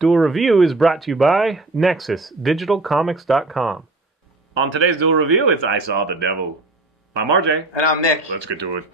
Duel Review is brought to you by NexusDigitalComics.com. On today's Duel Review, it's I Saw the Devil. I'm RJ. And I'm Nick. Let's get to it.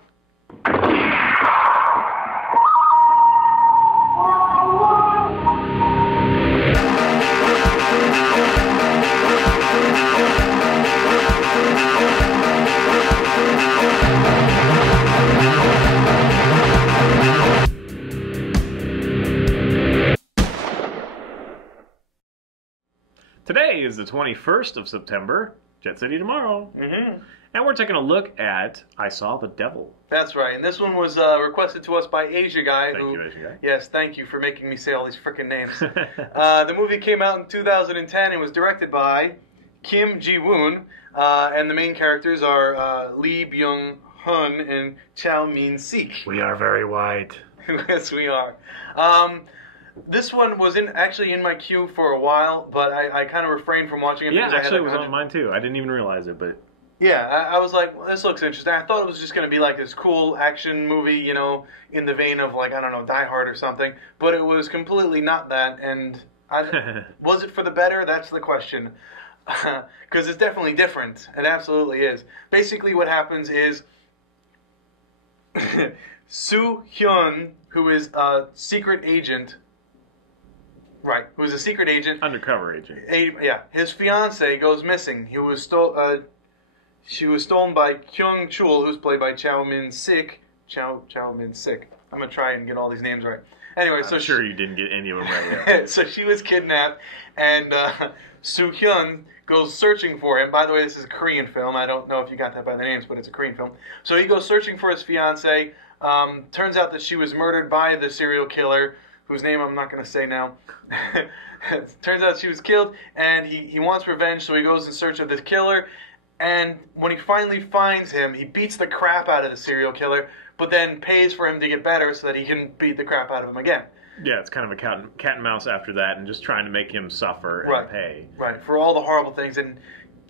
Today is the 21st of September, Jet City tomorrow. And we're taking a look at I Saw the Devil. That's right. And this one was requested to us by Asia Guy. Thank you, Asia Guy. Yes, thank you for making me say all these frickin' names. The movie came out in 2010 and was directed by Kim Ji-woon. And the main characters are Lee Byung-hun and Chow Min-sik. We are very white. Yes, we are. This one was actually in my queue for a while, but I kind of refrained from watching it. Yeah, because actually I it was on mine too. I didn't even realize it, but... Yeah, I was like, well, this looks interesting. I thought it was just going to be like this cool action movie, you know, in the vein of, like, I don't know, Die Hard or something. But it was completely not that. And was it for the better? That's the question. Because it's definitely different. It absolutely is. Basically what happens is Soo Hyun, who is a secret agent... Right, who is a secret agent. Undercover agent. Yeah, his fiancée goes missing. She was stolen by Kyung Chul, who's played by Chow Min-sik. Chow Min-sik. I'm going to try and get all these names right. Anyway, I'm sure you didn't get any of them right yet. So she was kidnapped, and Soo Hyun goes searching for him. By the way, this is a Korean film. I don't know if you got that by the names, but it's a Korean film. So he goes searching for his fiancée. Turns out that she was murdered by the serial killer, whose name I'm not going to say now. Turns out she was killed, and he wants revenge, so he goes in search of the killer. And when he finally finds him, he beats the crap out of the serial killer, but then pays for him to get better so that he can beat the crap out of him again. Yeah, it's kind of a cat and mouse after that, and just trying to make him suffer and pay. Right, for all the horrible things. And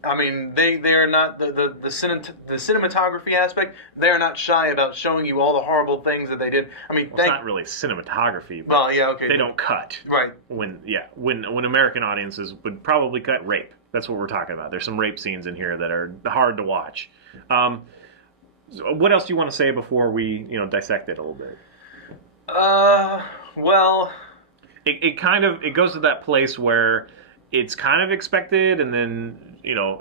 I mean, they are not the cinematography aspect. They are not shy about showing you all the horrible things that they did. I mean, well, it's not really cinematography. But well, yeah, okay. They don't cut. Right. When American audiences would probably cut rape. That's what we're talking about. There's some rape scenes in here that are hard to watch. What else do you want to say before we dissect it a little bit? Well, it goes to that place where it's kind of expected, and then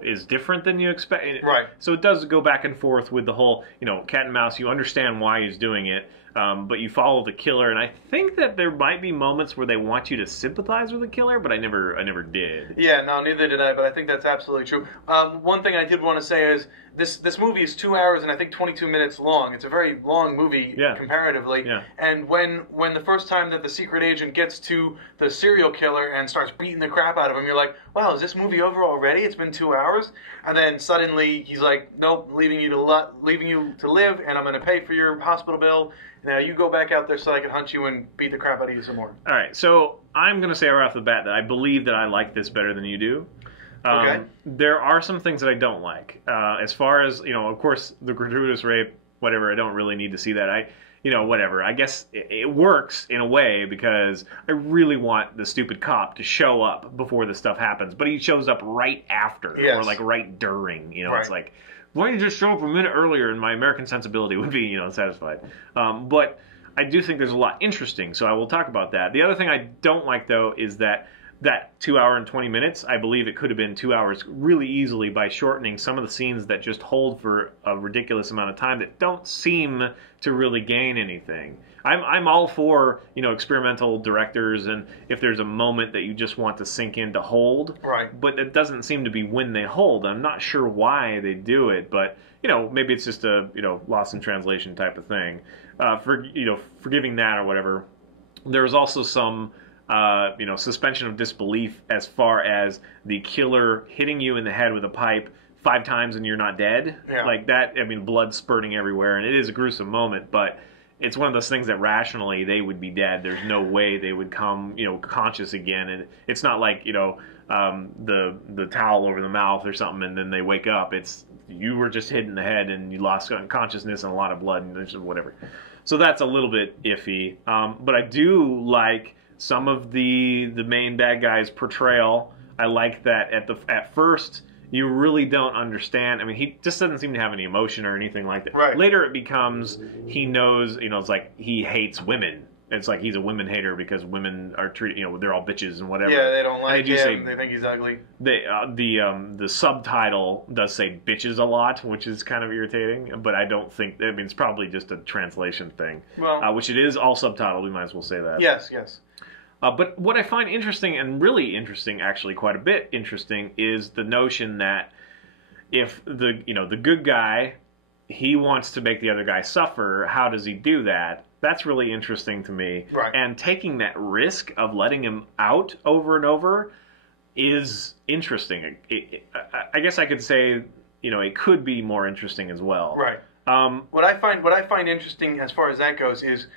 is different than you expect. Right. So it does go back and forth with the whole cat and mouse. You understand why he's doing it, but you follow the killer, and I think that there might be moments where they want you to sympathize with the killer, but I never did. Yeah, no, neither did I, but I think that's absolutely true. One thing I did want to say is this movie is 2 hours and I think 22 minutes long. It's a very long movie comparatively. Yeah. And when the first time that the secret agent gets to the serial killer and starts beating the crap out of him, you're like, wow, is this movie over already? It's been 2 hours? And then suddenly he's like, nope, leaving you to live, and I'm going to pay for your hospital bill. Now you go back out there so I can hunt you and beat the crap out of you some more. All right, so I'm going to say right off the bat that I believe that I like this better than you do. Okay. There are some things that I don't like. As far as, of course, the gratuitous rape, whatever, I don't really need to see that. Whatever. I guess it works in a way because I really want the stupid cop to show up before this stuff happens. But he shows up right after or like right during. Right. It's like, why don't you just show up a minute earlier and my American sensibility would be, satisfied. But I do think there's a lot interesting, so I will talk about that. The other thing I don't like, though, is that 2 hour and 20 minutes, I believe it could have been 2 hours really easily by shortening some of the scenes that just hold for a ridiculous amount of time that don't seem to really gain anything. I'm all for, experimental directors, and if there's a moment that you just want to sink in to hold. Right. But it doesn't seem to be when they hold. I'm not sure why they do it, but, maybe it's just a, lost in translation type of thing. Forgiving that or whatever. There's also some... suspension of disbelief as far as the killer hitting you in the head with a pipe 5 times and you're not dead. Yeah. Like that, blood spurting everywhere, and it is a gruesome moment, but it's one of those things that rationally they would be dead. There's no way they would come, conscious again, and it's not like, the towel over the mouth or something and then they wake up. It's, you were just hit in the head and you lost consciousness and a lot of blood and whatever. So that's a little bit iffy. But I do like some of the main bad guy's portrayal. I like that at first you really don't understand. I mean, he just doesn't seem to have any emotion or anything like that. Right. Later it becomes he knows, it's like he hates women. It's like he's a women hater because women are treated, they're all bitches and whatever. Yeah, they don't like him. Say, they think he's ugly. The subtitle does say bitches a lot, which is kind of irritating. But I don't think, it's probably just a translation thing. Well, which it is all subtitled. We might as well say that. Yes. But what I find interesting, and really interesting, actually quite a bit interesting, is the notion that if the good guy, he wants to make the other guy suffer, how does he do that? That's really interesting to me. Right. And taking that risk of letting him out over and over is interesting. I guess I could say, it could be more interesting as well. Right. What I find interesting as far as that goes is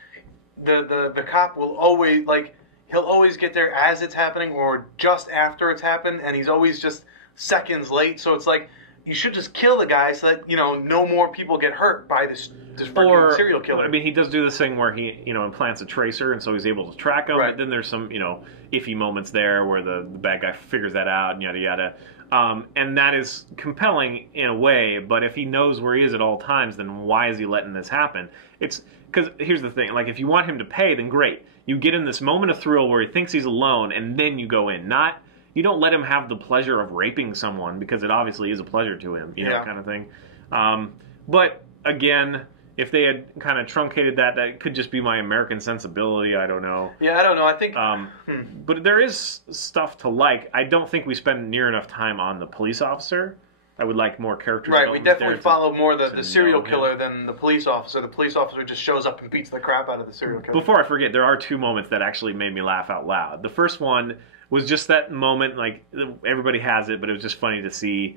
the cop will always he'll always get there as it's happening or just after it's happened, and he's always just seconds late. So it's like you should just kill the guy so that no more people get hurt by this freaking serial killer. I mean, he does do this thing where he implants a tracer, and so he's able to track him. Right. But then there's some iffy moments there where the bad guy figures that out and yada yada. And that is compelling in a way, but if he knows where he is at all times, then why is he letting this happen? It's because here's the thing: if you want him to pay, then great. You get him this moment of thrill where he thinks he's alone, and then you go in. You don't let him have the pleasure of raping someone because it obviously is a pleasure to him, kind of thing. But again, if they had kind of truncated that could just be my American sensibility. I don't know. Yeah, I don't know. I think. But there is stuff to like. I don't think we spend near enough time on the police officer. I would like more character development. Right, we definitely follow more the serial killer than the police officer. The police officer just shows up and beats the crap out of the serial killer. Before I forget, there are two moments that actually made me laugh out loud. The first one was just that moment, everybody has it, but it was just funny to see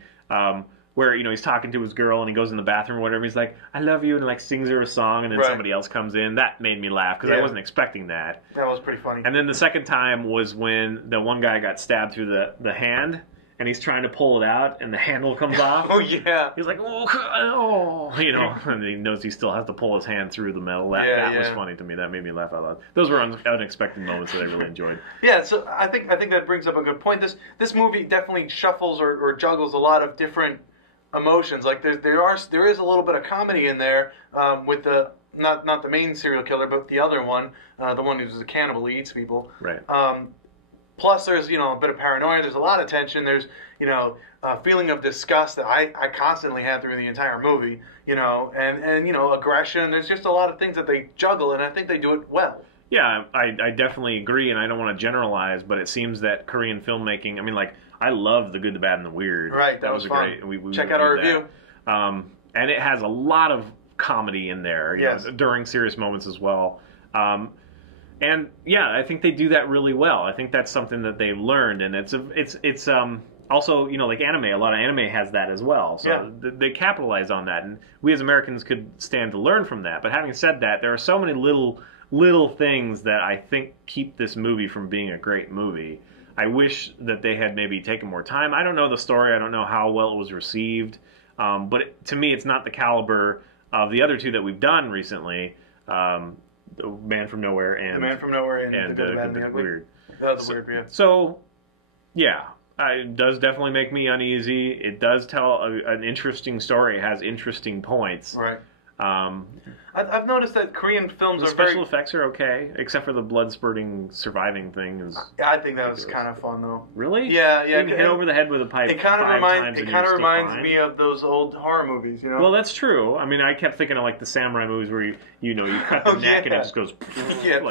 where, he's talking to his girl and he goes in the bathroom or whatever. He's like, I love you, and sings her a song, and then somebody else comes in. That made me laugh because I wasn't expecting that. That was pretty funny. And then the second time was when the one guy got stabbed through the hand. And he's trying to pull it out, and the handle comes off. Oh, yeah. He's like, oh, and he knows he still has to pull his hand through the metal. That was funny to me. That made me laugh out loud. Those were unexpected moments that I really enjoyed. Yeah, so I think that brings up a good point. This movie definitely shuffles or juggles a lot of different emotions. There is a little bit of comedy in there with the not the main serial killer, but the other one, the one who's a cannibal, he eats people. Right. Plus, there's a bit of paranoia. There's a lot of tension. There's a feeling of disgust that I constantly had through the entire movie. And aggression. There's just a lot of things that they juggle, and I think they do it well. Yeah, I definitely agree, and I don't want to generalize, but it seems that Korean filmmaking. I mean, I love The Good, the Bad, and the Weird. Right, that was fun. Great. We check out our review. And it has a lot of comedy in there. Yes. During serious moments as well. And yeah, I think they do that really well. I think that's something that they've learned, and it's also like anime. A lot of anime has that as well, so they capitalize on that, and we as Americans could stand to learn from that. But having said that, there are so many little things that I think keep this movie from being a great movie. I wish that they had maybe taken more time. I don't know the story. I don't know how well it was received, but to me, it's not the caliber of the other two that we've done recently. The Man from Nowhere and The Man from Nowhere and The Good, the Bad, and the Ugly. Weird. That was weird, yeah. So, yeah, it does definitely make me uneasy. It does tell an interesting story. It has interesting points. Right. I've noticed that Korean films the are special effects are okay, except for the blood spurting surviving thing. I think that was kind of fun though. Really? Yeah. You hit over the head with a pipe. It kind of reminds me of those old horror movies, Well, that's true. I mean, I kept thinking of the samurai movies where you cut the neck and it just goes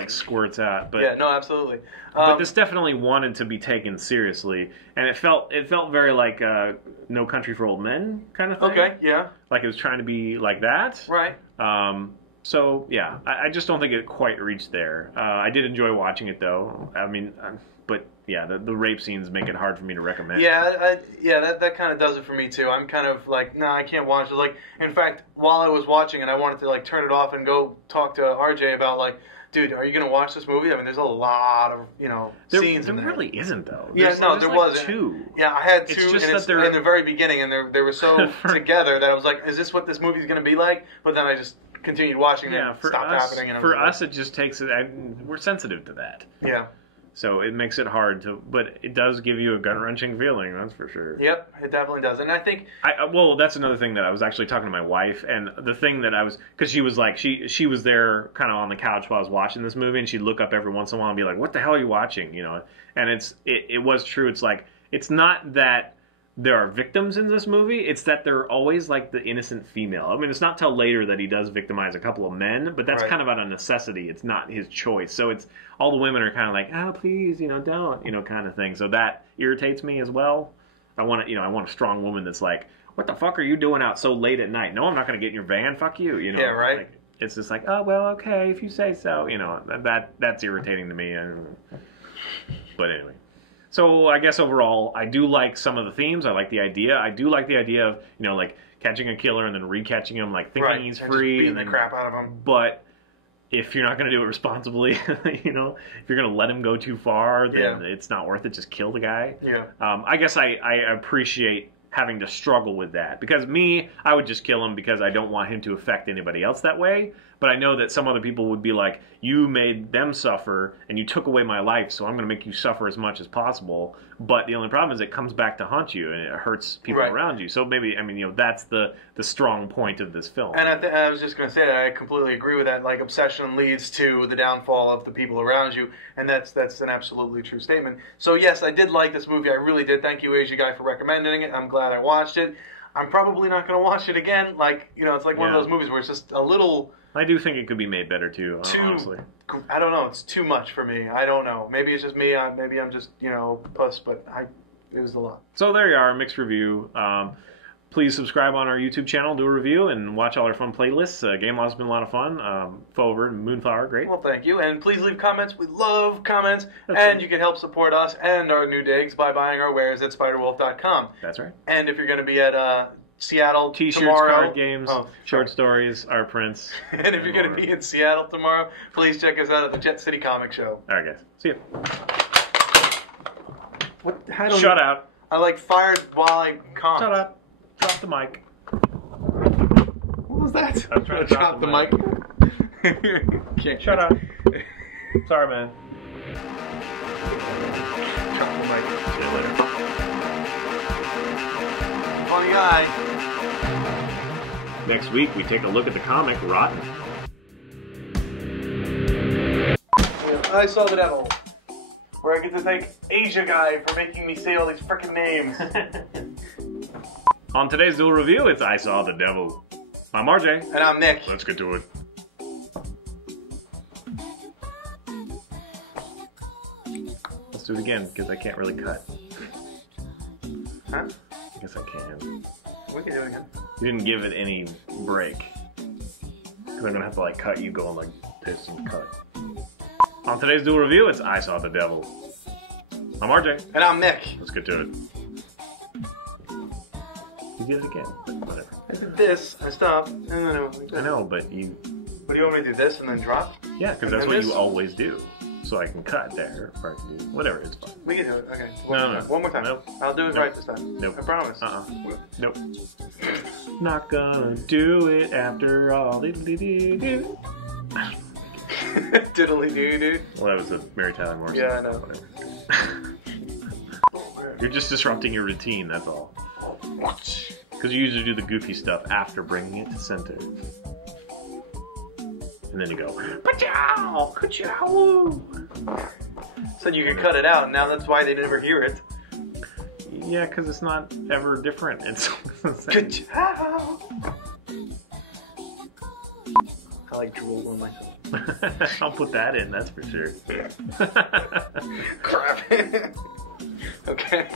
squirts out. But yeah, no, absolutely. But this definitely wanted to be taken seriously, and it felt very like No Country for Old Men kind of thing. Okay, yeah. Like it was trying to be like that. Right. So, yeah, I just don't think it quite reached there. I did enjoy watching it, though. I mean, but, yeah, the rape scenes make it hard for me to recommend. Yeah, that kind of does it for me, too. I'm kind of like, nah, I can't watch it. In fact, while I was watching it, I wanted to, turn it off and go talk to RJ about, dude, are you going to watch this movie? I mean, there's a lot of, scenes in there. There really isn't, though. There wasn't. Two. Yeah, I had two it's just in the very beginning, and they were so together that I was like, is this what this movie's going to be like? But then I just continued watching and it stopped happening. And for us, it just takes it. We're sensitive to that. Yeah. So it makes it hard to, but it does give you a gut-wrenching feeling, that's for sure. Yep, it definitely does. And I think... well, that's another thing that I was actually talking to my wife, and the thing that I was, because she was like, she was there kind of on the couch while I was watching this movie, and she'd look up every once in a while and be like, what the hell are you watching, you know? And it was true. It's like, it's not that there are victims in this movie, it's that they're always like the innocent female. I mean, it's not till later that he does victimize a couple of men, but that's kind of out of necessity. It's not his choice. So it's, all the women are kind of like, oh, please, you know, don't, you know, kind of thing. So that irritates me as well. I want a strong woman that's like, what the fuck are you doing out so late at night? No, I'm not going to get in your van, fuck you, you know. Yeah, right. Like, it's just like, oh, well, okay, if you say so, you know, that's irritating to me. But anyway. So I guess overall, I do like some of the themes. I like the idea. I do like the idea of, you know, like catching a killer and then recatching him, like thinking he's free. And then the crap out of him. But if you're not going to do it responsibly, you know, if you're going to let him go too far, then it's not worth it. Just kill the guy. Yeah. I guess I appreciate having to struggle with that. Because me, I would just kill him because I don't want him to affect anybody else that way. But I know that some other people would be like, you made them suffer and you took away my life, so I'm going to make you suffer as much as possible. But the only problem is it comes back to haunt you and it hurts people around you. So maybe, I mean, you know, that's the strong point of this film. And I was just going to say that I completely agree with that. Like, obsession leads to the downfall of the people around you, and that's an absolutely true statement. So yes, I did like this movie. I really did. Thank you, Asia Guy, for recommending it. I'm glad I watched it. I'm probably not going to watch it again. Like, you know, it's like one of those movies where it's just a little... I do think it could be made better too, honestly. I don't know. It's too much for me. I don't know. Maybe it's just me. Maybe I'm just, you know, puss, but it was a lot. So there you are, mixed review. Please subscribe on our YouTube channel, do a review, and watch all our fun playlists. Game Law's been a lot of fun. Forward, Moonflower, great. Well, thank you. And please leave comments. We love comments. And you can help support us and our new digs by buying our wares at spiderwolf.com. That's right. And if you're going to be at Seattle T-shirts, tomorrow, card games, short stories, art prints. And if you're going to be in Seattle tomorrow, please check us out at the Jet City Comic Show. All right, guys. See ya. Shut up. I like fired while I comped. Shut up. Drop the mic. What was that? I was trying to drop the mic. Shut up. Sorry, man. Drop the mic. See you later. Funny guy. Next week, we take a look at the comic Rotten. I Saw the Devil, where I get to thank Asia Guy for making me say all these frickin' names. On today's Duel review, it's I Saw the Devil. I'm RJ. And I'm Nick. Let's get to it. Let's do it again, because I can't really cut. Huh? I guess I can. We can do it again. You didn't give it any break. Because I'm going to have to like cut you going like this and cut. On today's Duel review, it's I Saw the Devil. I'm RJ. And I'm Nick. Let's get to it. You did it again, but whatever. I did this, I stopped, and then I went like this. I know, but you... What do you want me to do, this and then drop? Yeah, because that's what you always do. So I can cut there, or whatever, it's fine. We can do it, okay. One more time. Nope. I'll do it right this time. Nope. I promise. Nope. Not gonna do it after all. Diddly-dee-doo. Diddly-doo-doo. Well, that was a Mary Tyler Moore song. Yeah, I know. Whatever. You're just disrupting your routine, that's all. Because you usually do the goofy stuff after bringing it to center. And then you go, ka-chow, ka-chow. Said you could cut it out, and now that's why they never hear it. Yeah, because it's not ever different. It's ka-chow. I like drooled on myself. I'll put that in, that's for sure. Crap. Okay.